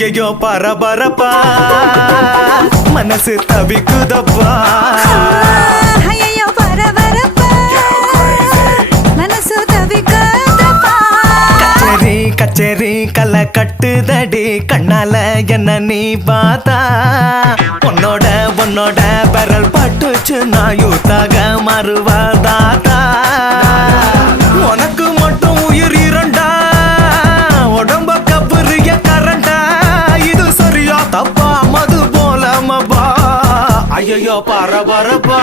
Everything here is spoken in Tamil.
ஐயோ பரபரப்பா மனசு தவிக்குதப்பா ஐயோ பரபரப்பா மனசு தவிக்குதப்பா கச்சேரி கச்சேரி கலை கட்டுதடி கண்ணால என்ன நீ பார்த்தா உன்னோட உன்னோட பெரல் பட்டுச்சு நான் யூத்தாக மறுவாதாத்தா உனக்கு மட்டும் உயிர் இரண்டா உடம்ப கபுரிய கரண்டா இது சரியா தப்பா மது போல மபா ஐயோ பரபரப்பா